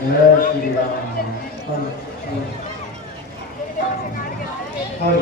जय श्री राम। हर हर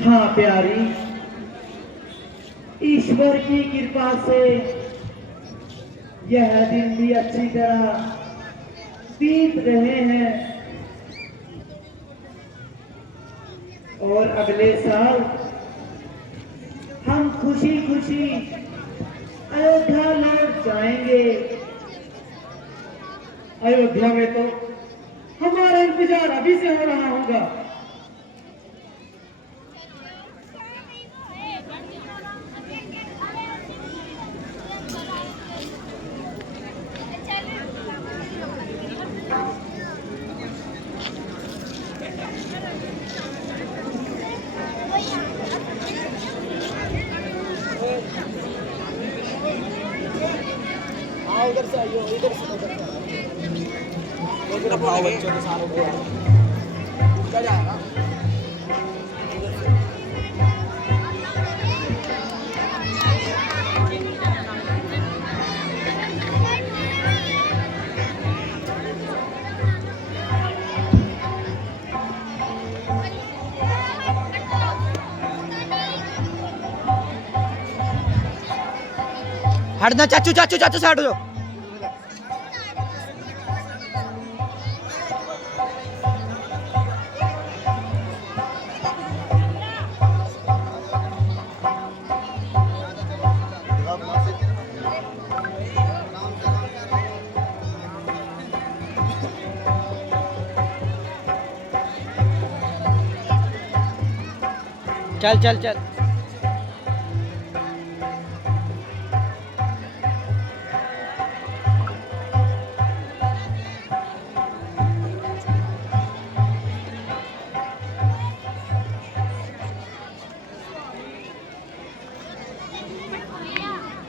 हाँ प्यारी, ईश्वर की कृपा से यह दिन भी अच्छी तरह बीत रहे हैं और अगले साल हम खुशी खुशी अयोध्या लौट जाएंगे। अयोध्या में तो हमारा इंतजार अभी से हो रहा होगा। उधर से आइए, इधर से लेकिन अपना बच्चों के साथ क्या जाएगा। हटना चाचू चाचू चाचू साइड हो जाओ। चल चल चल।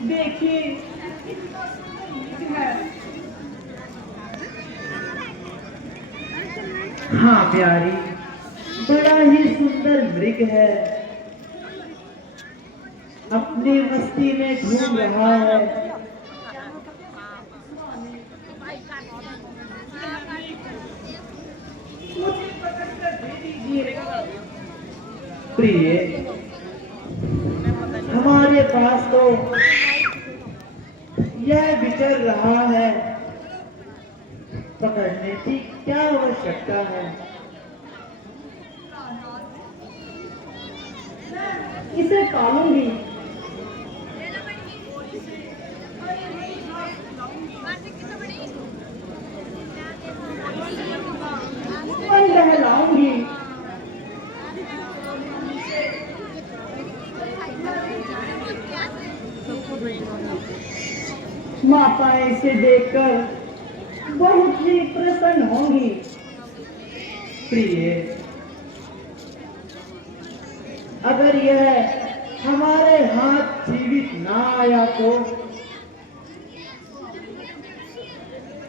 देखिए हाँ प्यारी, बड़ा ही सुंदर मृग है, अपनी मस्ती में घूम रहा है। प्रिय, हमारे पास तो यह विचर रहा है, पकड़ने की क्या आवश्यकता है। इसे पालूंगी। मैं बहलाऊंगी। माताएं इसे देखकर बहुत ही प्रसन्न होंगी। प्रिय, अगर यह हमारे हाथ जीवित ना आया तो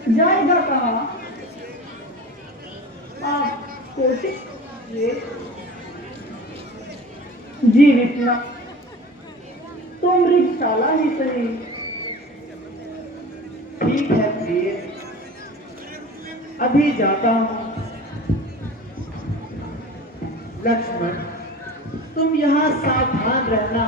जाएगा कहाँ? आप कोशिश कीजिए। जीवित ना तो मृगशाला ही सही। ठीक है प्रिय, अभी जाता हूँ। लक्ष्मण, तुम यहाँ सावधान रहना।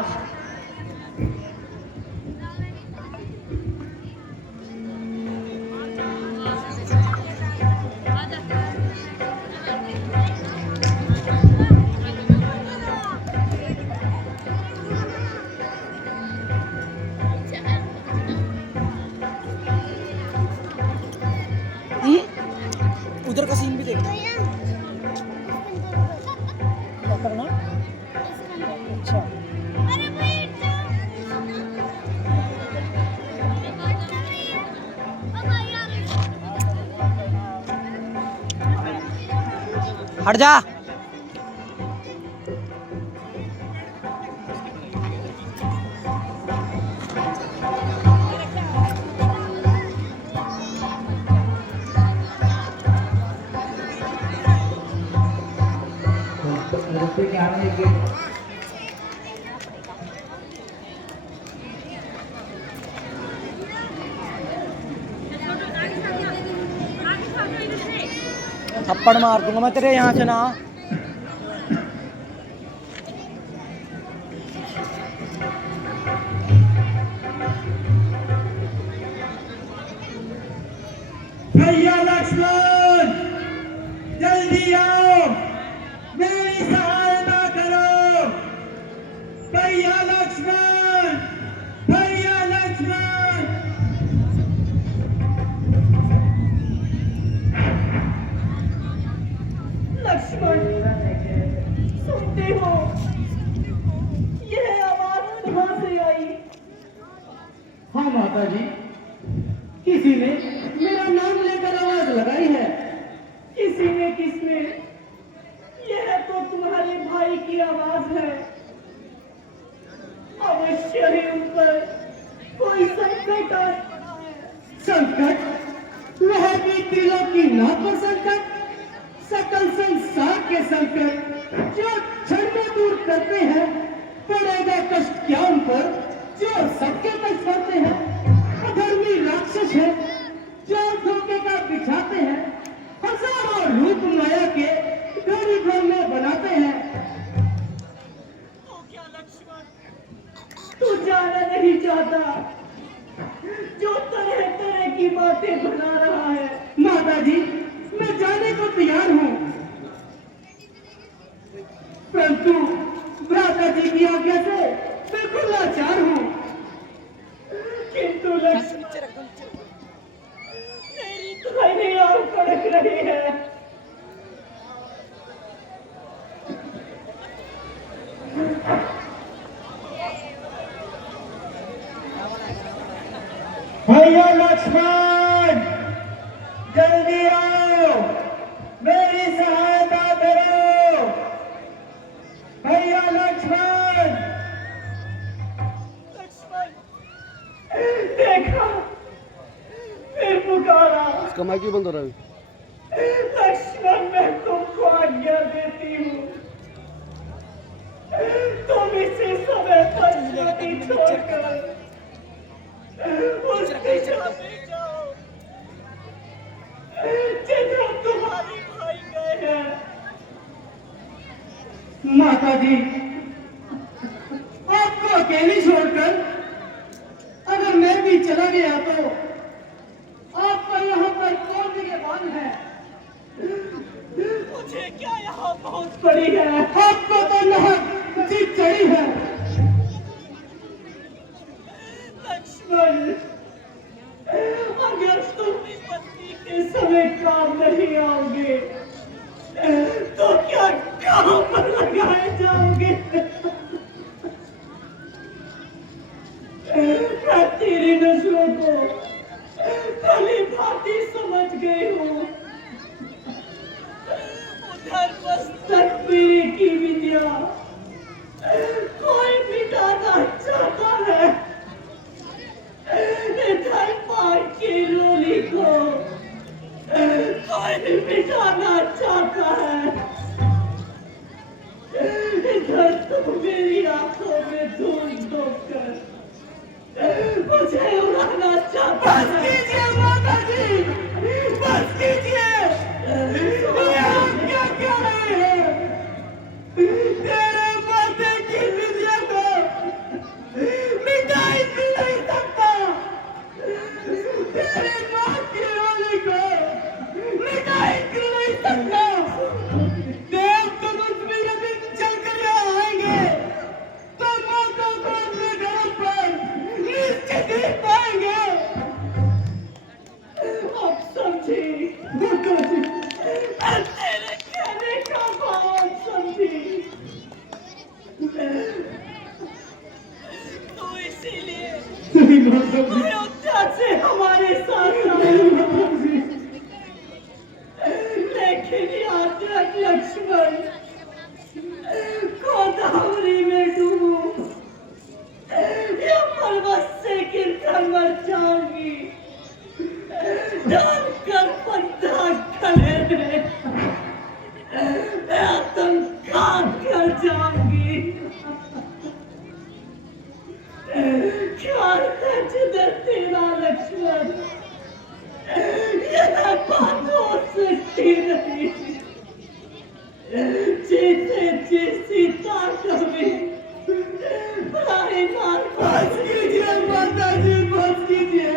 क्या करना? अच्छा हट जा। रस्ते के आने के थप्पड़ मार दूंगा मैं तेरे यहाँ से ना। भैया लक्ष्मण जल्दी आओ, मेरी सहायता करो। भैया लक्ष्मण, भैया लक्ष्मण। लक्ष्मण, सुनते हो? यह आवाज कहाँ से आई? हाँ माता जी, किसी ने मेरा नाम लेकर आवाज लगाई है। किसी ने किसने? यह तो तुम्हारे भाई की आवाज है। अवश्य ही उन पर कोई संकट आ पड़ा है। संकट? वह भी दिलों की नाप पर संकट, सकल संसार के संकट जो क्षण में दूर करते हैं। पड़ेगा कष्ट क्या उन पर जो सबके कष्ट करते हैं। अधर्मी राक्षस है जो धोखे का बिछाते हैं। हजारों रूप माया के घड़ी भर में बनाते हैं। तो क्या लक्ष्मण, तू जाना नहीं चाहता जो तरह तरह की बातें बना रहा है? माता जी, मैं जाने को तैयार हूँ, परंतु भ्राता जी की आज्ञा से बिल्कुल लाचार हूँ। किंतु लक्ष्मण, मेरी खाने और कड़क रही है। भैया लक्ष्मण जल्दी आओ, मेरी सहायता करो। भैया लक्ष्मण। लक्ष्मण, देखा, फिर पुकारा। इसका माइक क्यों बंद हो रहा है? लक्ष्मण, मैं तुमको आज्ञा देती हूँ, तुम इसे समय पर नहीं छोड़कर उसके सामने जाओ जिधर तुम्हारे भाई गए हैं। माता जी, आपको अकेले छोड़कर अगर मैं भी चला गया तो आपका यहाँ पर कौन निगहबान है? मुझे क्या यहाँ बहुत बड़ी है? आपको तो यहाँ जीत चढ़ी है। लक्ष्मण, अगर तुम विपत्ति के समय काम नहीं आओगे तो क्या कहाँ पर लगाए जाओगे? मैं तेरी नजरों को भली भांति समझ गई हूँ। उधर पुस्तक पीढ़ी की विद्या कोई मिटाना चाहता है, इधर पाठ की रोली को कोई मिटाना चाहता है। इधर तुम मेरी आंखों में धूल झोंककर मुझे उड़ाना चाहता है। बस कीजिए माता जी, बस कीजिए। ये आप क्या कह रहे हैं? तेरे माथे की विद्या को मिटा लक्ष्मण गोदावरी में डूबूं या पर्वत से गिरकर मर जाऊंगी, डालकर पत्ता गले में मैं आतंकात कर जाऊंगी। ख्याल है जिधर तेरा लक्ष्मण, यह बात हो सकती नहीं। जीते जी सीता कभी भाई मार बस कीजिए माता जी, बस कीजिए।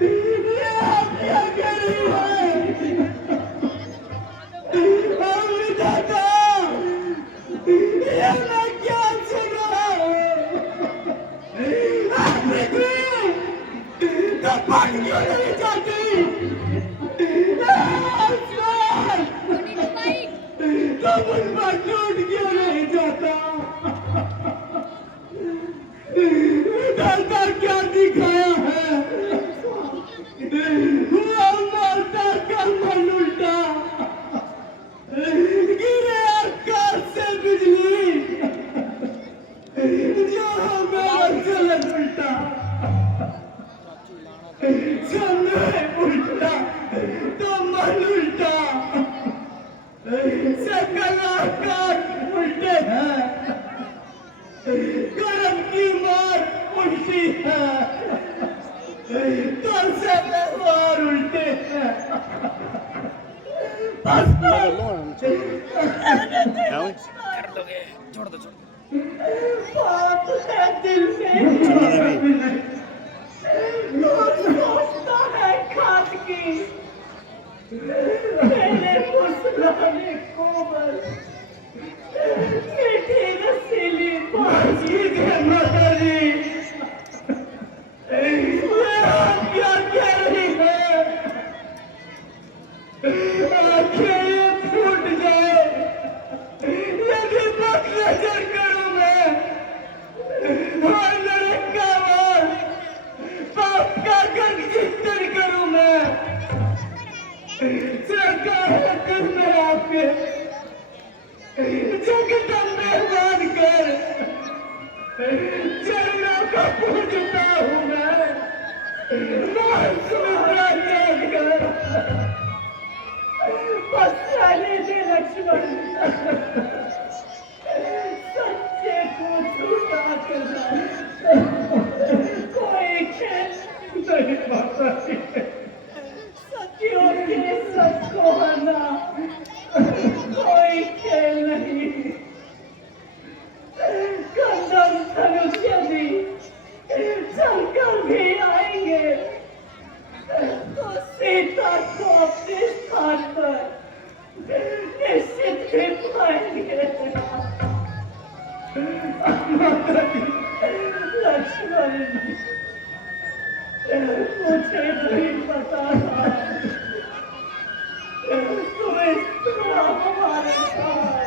ये आप क्या कर रही है? दादा ये मैं क्या सुन रहा हूँ? तो पढ़ क्यों नहीं जाती? तो मुझ पर टूट क्यों नहीं जाता? दादा क्या दिखाया है? हुआ माता का मन उल्टा, गिरे आकाश से बिजली, जो मेरा चलन उल्टा, समय उल्टा तो मन उल्टा, सकल आकाश उल्टे हैं, कर्म की मार उल्टी है, तो सब व्यवहार उल्टे हैं। छोड़ दो बात है दिल में, सोचता है खाद की, मेरे मुस्कुराने कोमल मीठी रसीली बाजी के मदरी, आप क्या कह रही है? आंखें फूट जाए यदि मत नजर करूं मैं, और नरक का वार पाप का गंध चिंतन करूं मैं। सरकार है में आपके जगदम्बे मानकर चरणों को पूजता हूं मैं, सुमित्रा त्याग कर बस रहने दे लक्ष्मण। सच्चे को झूठा करना कोई खेल नहीं पाता, सत्यों के सच को हरना कोई खेल नहीं। कंदम धनुष यदि चलकर भी आएंगे तो सीता को अपने स्थान पर निश्चित ही पाएंगे। लक्ष्मण मुझे नहीं पता था तुम इस तरह हमारे साथ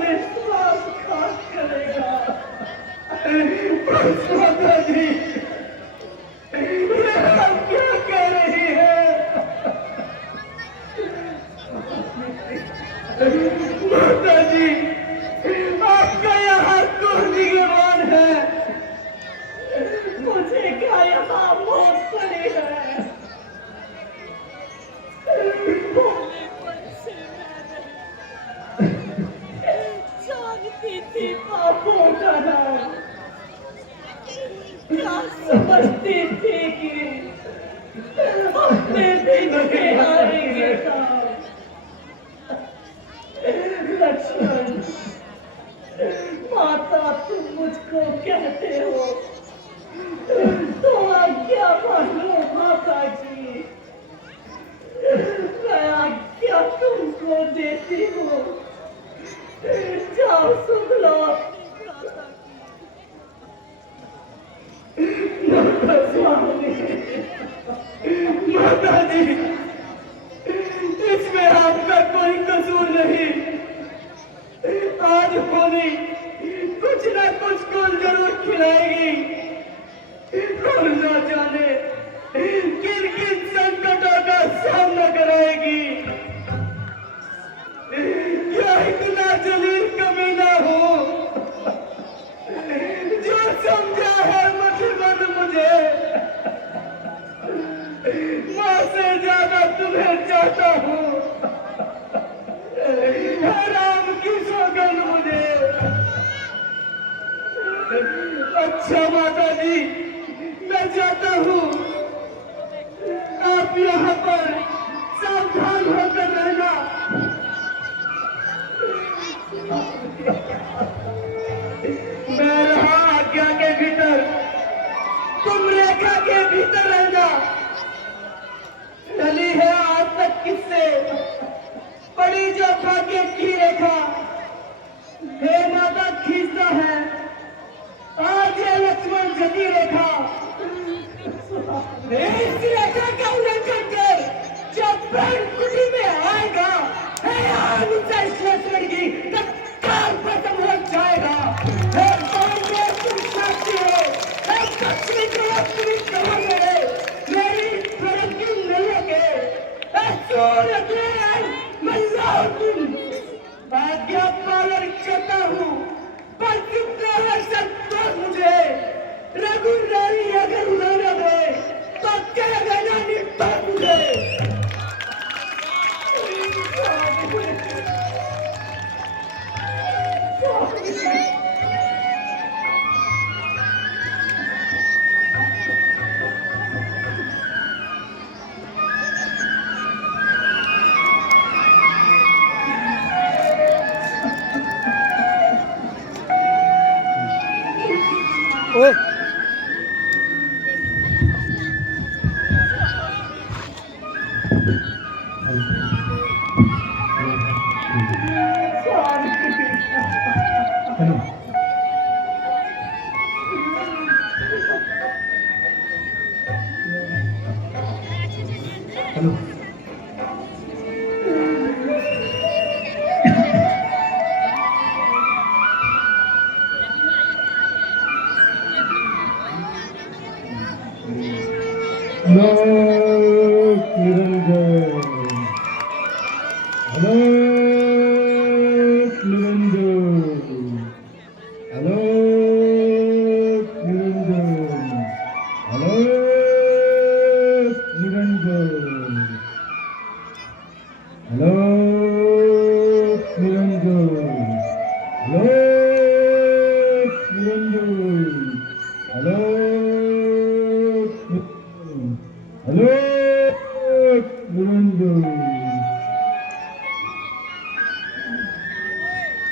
विश्वासघात करेगा। माता जी आप क्या कह रही है? माता जी आपका यहाँ कौन निगरान है? मुझे क्या यहाँ मौत पड़ी है? जानती थी पापों का नाम, क्या समझती थी कि अपने दिन के आएंगे काम। लक्ष्मण माता तुम मुझको कहते हो तो आज्ञा मानो माता जी, मैं आज्ञा तुमको देती हूँ, जाओ सुन लो। माता जी इसमें आपका कोई कसूर नहीं, आज होनी कुछ न कुछ को जरूर खिलाएगी, और न जाने किन किन संकटों का सामना मेरी जो भाग्य की रेखा हे माता खींचता है, आज ये लक्ष्मण जगी रेखा, इस रेखा का उल्लंघन कर जब प्राण कुटी में आएगा, हे लक्ष्मण की तत्काल खत्म हो जाएगा। हे पांडे तुम साक्षी हो, हे दक्षिणी करो मेरी प्रगति नहीं के, हे सूर्य तुम आज्ञा पालन करता हूँ, पर कितना है संतोष मुझे, रघुरानी अगर उड़ाना दे तो क्या देना निपटा मुझे। ओए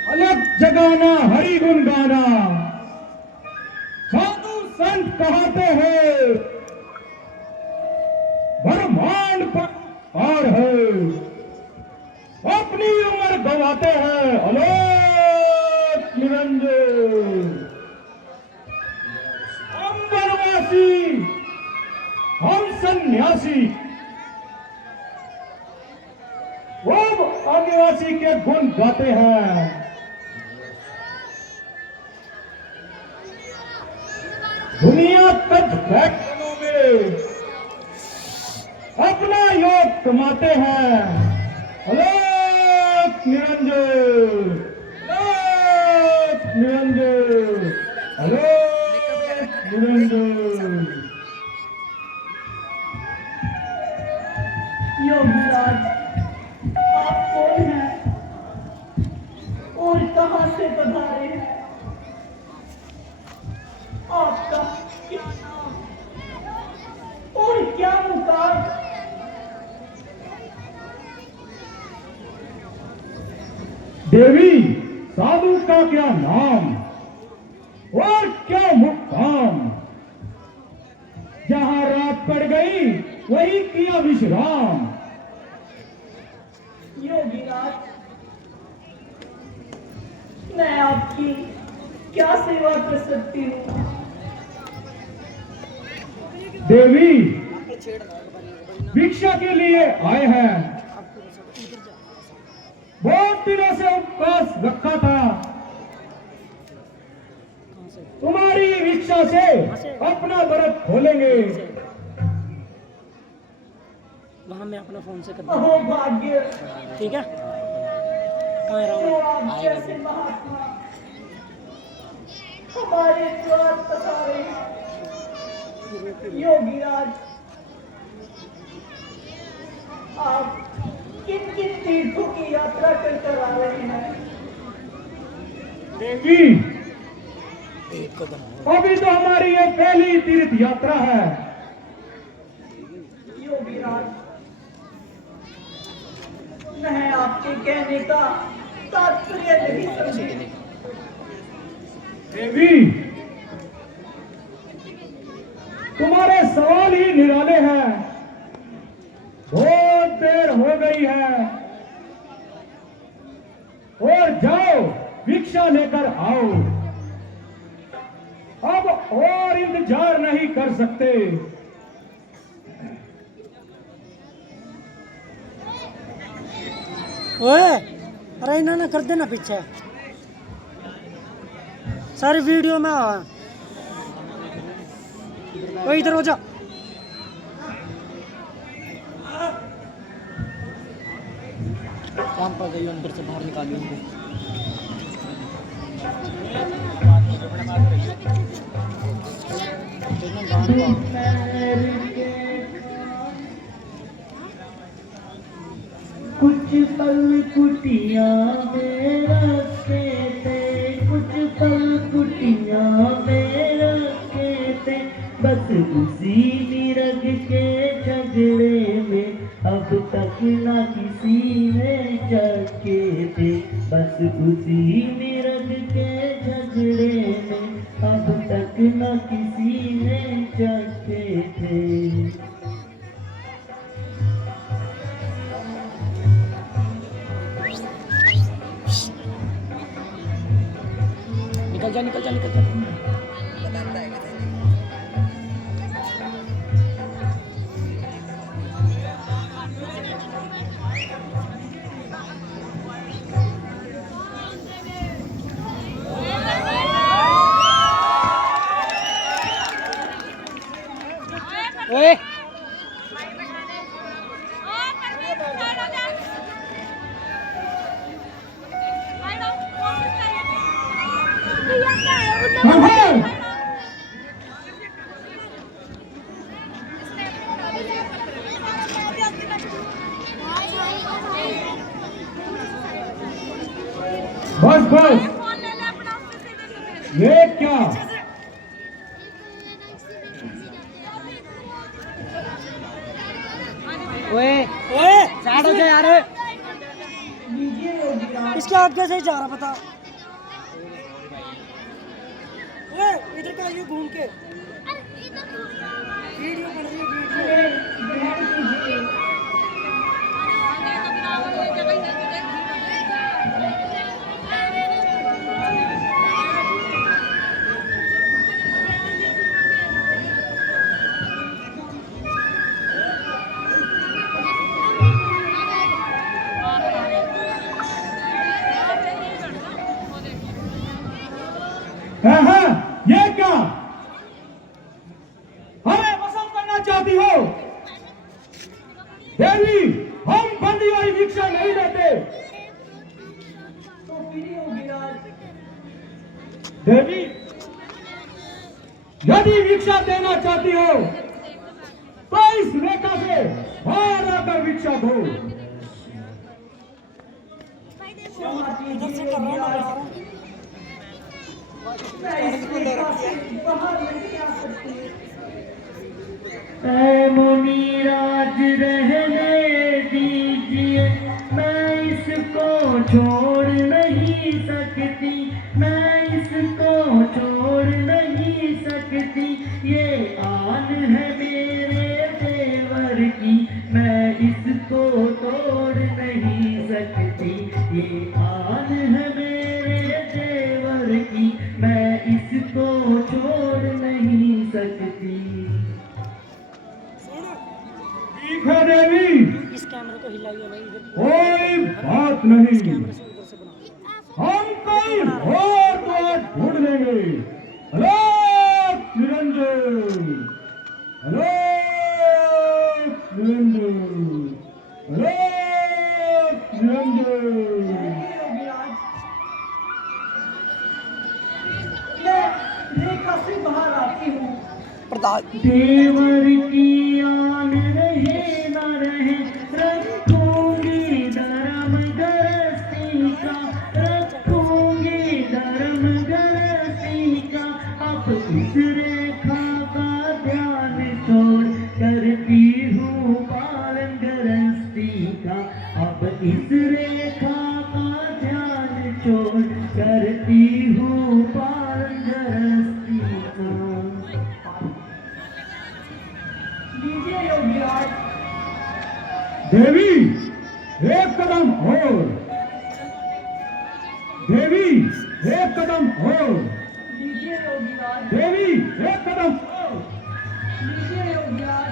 अलग जगाना हरि गुण गाना, साधु संत कहते हैं ब्रह्मांड पर पार है, अपनी उम्र गवाते हैं अलोक निरंजन। हम वनवासी, हम सन्यासी, वो आदिवासी के गुण गाते हैं। दुनिया तक फैक्ट्रियों में अपना योग कमाते हैं अलोक निरंजन, अलोक निरंजन, अलोक निरंजन। योगीराज, आप कौन हैं और कहां से पधारे हैं? आपका क्या नाम और क्या मुकाम? देवी, साधु का क्या नाम और क्या मुकाम, जहां रात पड़ गई वही किया विश्राम। योगीराज, मैं आपकी क्या सेवा कर सकती हूँ? देवी, भिक्षा के लिए आए हैं, बहुत दिनों से उपवास रखा था, तुम्हारी भिक्षा से अपना व्रत खोलेंगे। वहाँ मैं अपना फोन से कर अहो भाग्य, ठीक है। कहाँ है जो राहुल? आप जैसे महात्मा हमारे द्वार पधारे। योगीराज, आप किन किन तीर्थों की यात्रा कर आ रहे हैं? देवी, एक कदम अभी तो हमारी ये पहली तीर्थ यात्रा है। योगीराज, मैं आपके कहने का तात्पर्य नहीं समझी। देवी, तुम्हारे सवाल ही निराले हैं, बहुत देर हो गई है, भिक्षा लेकर आओ। अब और इंतजार नहीं कर सकते। ओए अरे इन्होंने कर देना पीछे सारी वीडियो में आ। ओए इधर हो जा। काम पर गई अंदर से बाहर निकाली उनको। कुछ पल कुटिया में रखे थे, कुछ पल कुटिया में रखे थे, बस उसी निरग के झगड़े में अब तक ना किसी ने चखे थे, बस उसी निरग के झगड़े में अब तक ना किसी ने चखे थे। निकल जा निकल जा निकल जा। ओए बस बस ये क्या? ओए ओए साइड हो जा यार। इसके आगे से ही जा रहा बता। ओए इधर का ये घूम के वीडियो बन रही है वीडियो। हाँ, ये क्या? हमें पसंद करना चाहती हो? देवी, हम बंदी हुई भिक्षा नहीं लेते। तो फिर ये होगी आज। देवी, यदि भिक्षा देना चाहती हो तो इस रेखा से बाहर आकर भिक्षा दो। इधर से कर रहा हूँ ऐ मुनीराज रहने दीजिए, मैं इसको छोड़ नहीं सकती, मैं इसको छोड़ नहीं सकती, ये आन है मेरे देवर की, मैं इसको तोड़ नहीं सकती, ये आन है मेरे देवर की, मैं इसको छोड़ नहीं सकती। ठीक है देवी, इस कैमरे को हिलाइए भाई इधर। कोई बात इस नहीं, कैमरे से उधर से बना। हम कोई और द्वार ढूंढ लेंगे। Hello Niranjan, hello Niranjan, hello Niranjan. रेखा से बाहर आती हूँ। प्रताप देवर की आन रहे न रहे, रखूंगी धर्म गृहस्थी का, रखूंगी धर्म गृहस्थी का, अब इस रेखा का ध्यान छोड़ करती हूँ पालन गृहस्थी का, अब इस रेखा का ध्यान छोड़ करती हूँ पालन गृहस्थी का। देवी, एक कदम और। देवी एक कदम और, लीजिए योगीराज, देवी एक कदम और। लीजिए योगीराज।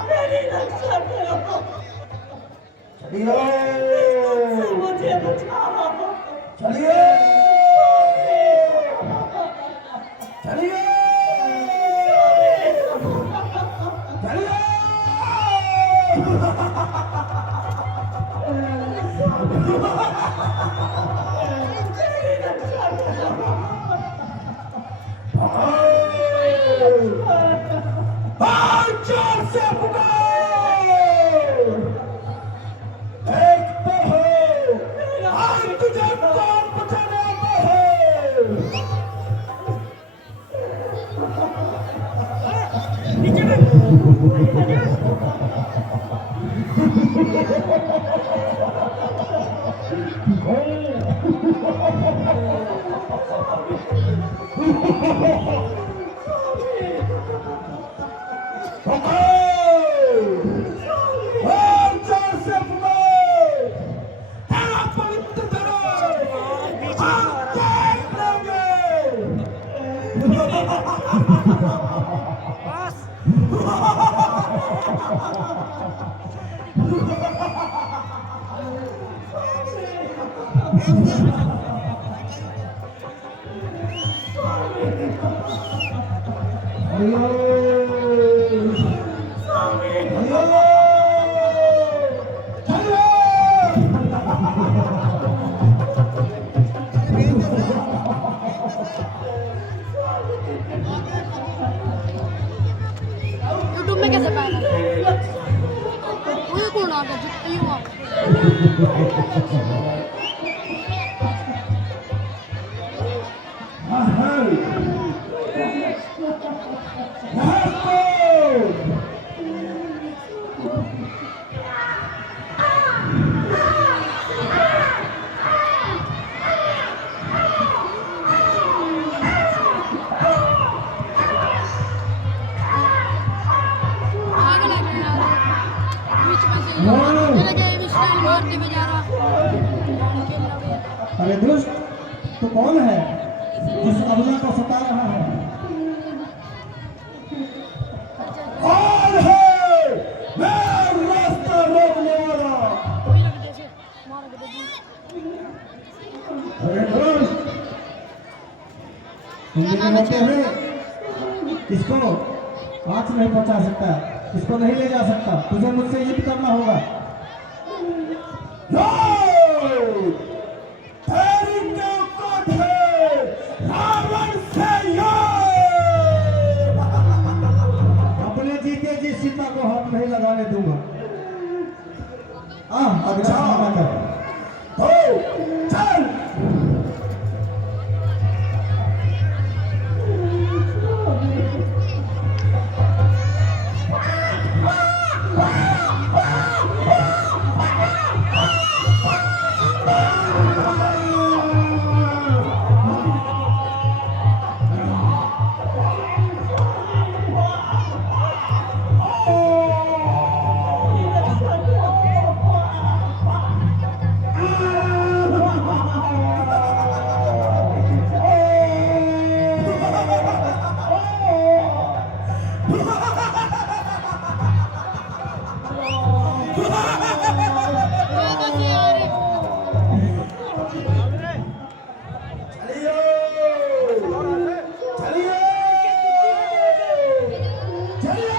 मेरी रक्षा करो, मुझे बचाओ। यूट्यूब में कैसे पाएगा? वो कौन आ गया? जितने ही हुआ आग लग गया यार। बीच में से ये लगे ये स्टाइल मारते हुए जा रहा। अरे दुष्ट, तू कौन है जिस अबला को सता रहा है? कौन है? मैं रास्ता रोकने वाला। कोई लग जैसे मार के दे। अरे दुष्ट, तुम मेरे होते हुए इसको आँच नहीं पहुंचा सकता, इसको नहीं ले जा सकता, तुझे मुझसे युद्ध करना होगा। तेरी औकात है रावण से युद्ध। अपने जीते जी सीता को हाथ नहीं लगाने दूंगा। अच्छा चल। चलिए